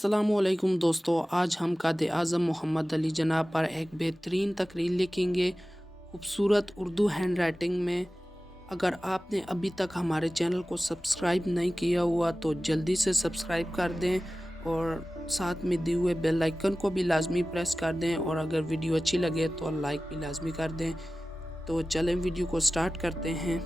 अस्सलामुअलैकुम दोस्तों, आज हम कायदे आज़म मोहम्मद अली जनाब पर एक बेहतरीन तकरीर लिखेंगे खूबसूरत उर्दू हैंड राइटिंग में। अगर आपने अभी तक हमारे चैनल को सब्सक्राइब नहीं किया हुआ तो जल्दी से सब्सक्राइब कर दें और साथ में दिए हुए बेल आइकन को भी लाजमी प्रेस कर दें, और अगर वीडियो अच्छी लगे तो लाइक भी लाजमी कर दें। तो चलें वीडियो को स्टार्ट करते हैं।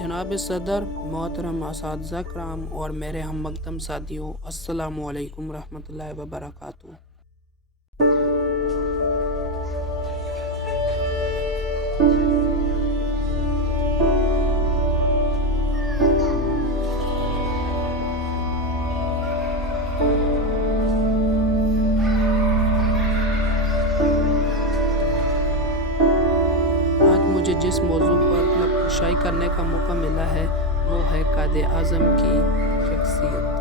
जनाब सदर, मोहतरम असातिज़ा कराम और मेरे हम मकदम साथियों, अस्सलामु अलैकुम रहमतुल्लाहि व बरकातुहू। आज मुझे जिस मौजू पर नक्काशी करने का मौका मिला है वो है कायदे आज़म की शख्सियत।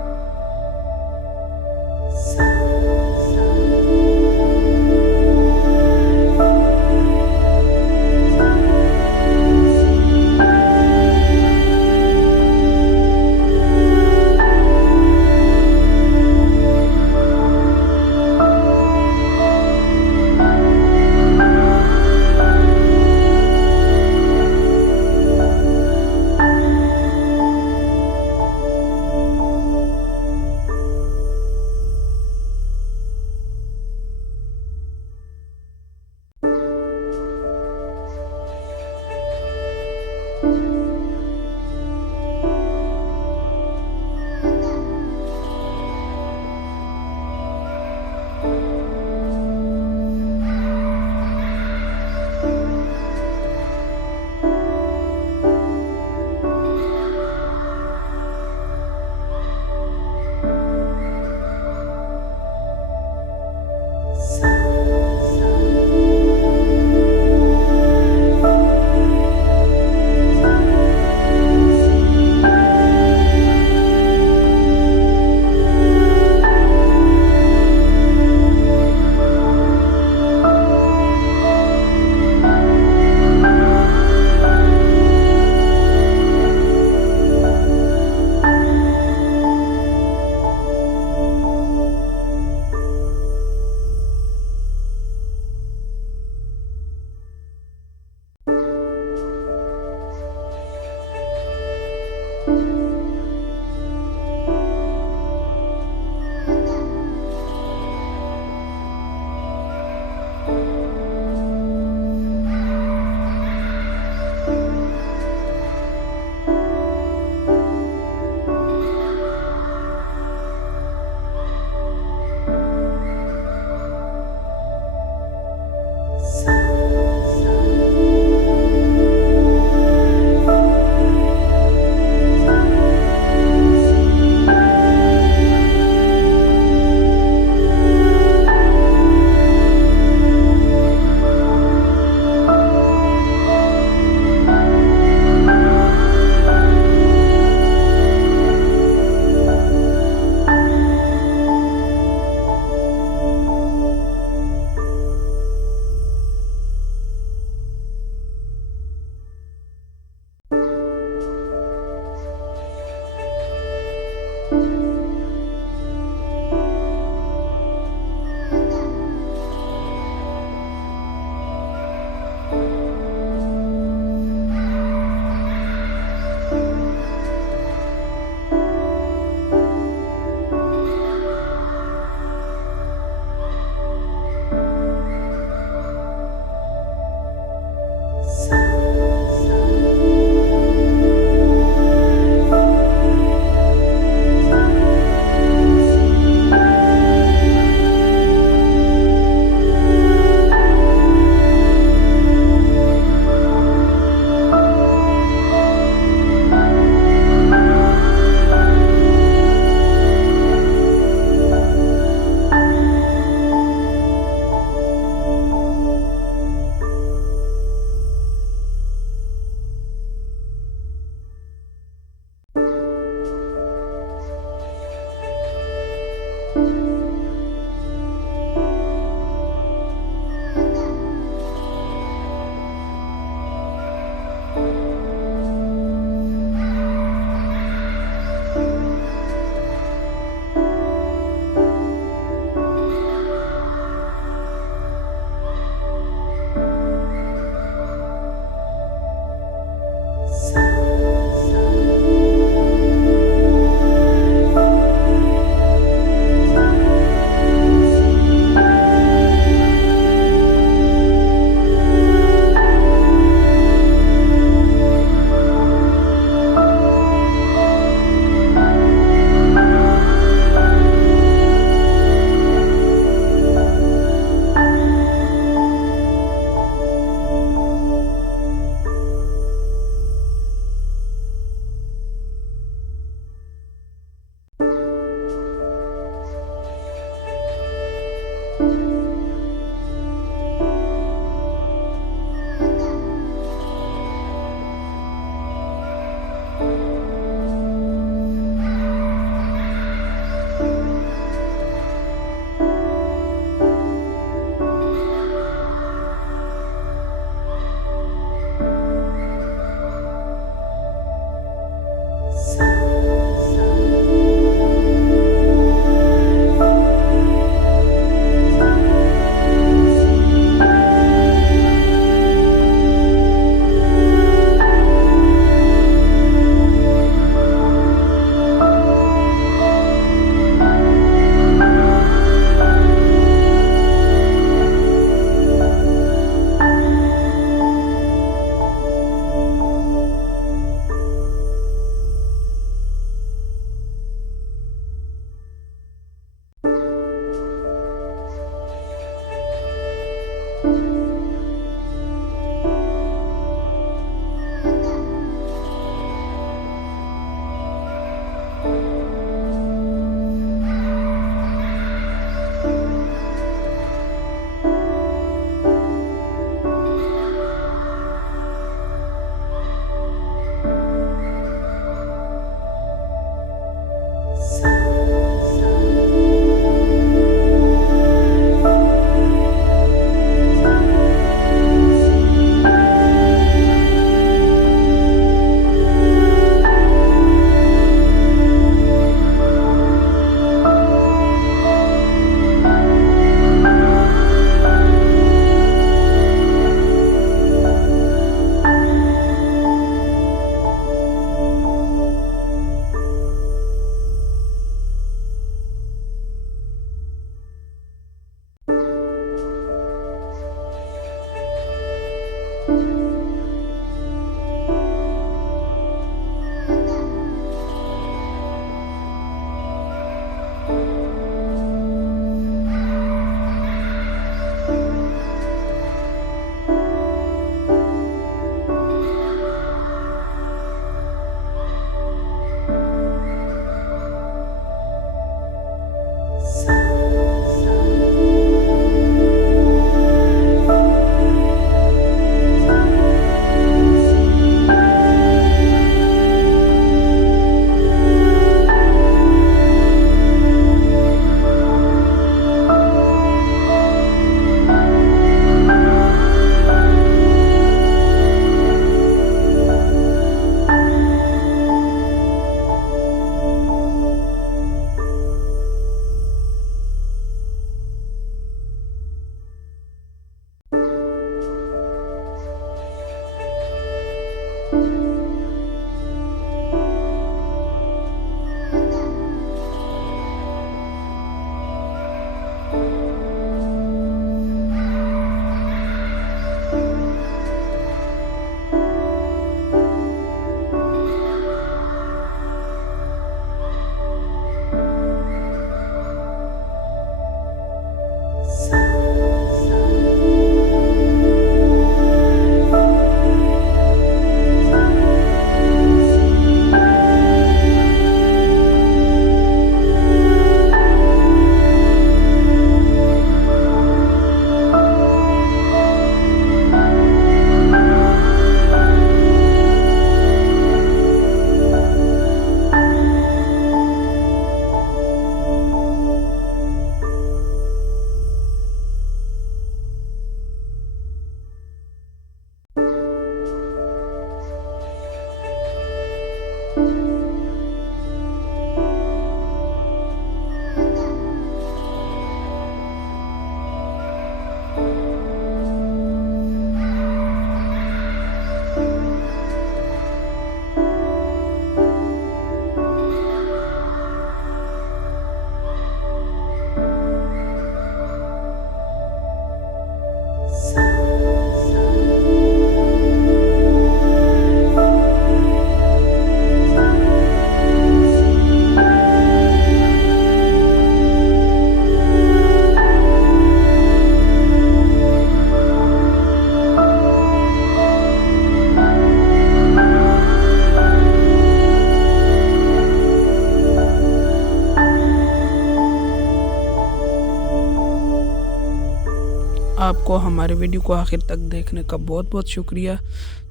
आपको हमारे वीडियो को आखिर तक देखने का बहुत बहुत शुक्रिया।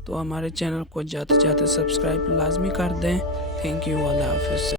तो हमारे चैनल को जाते जाते सब्सक्राइब लाजमी कर दें। Thank you. अल्लाह हाफ़िज़।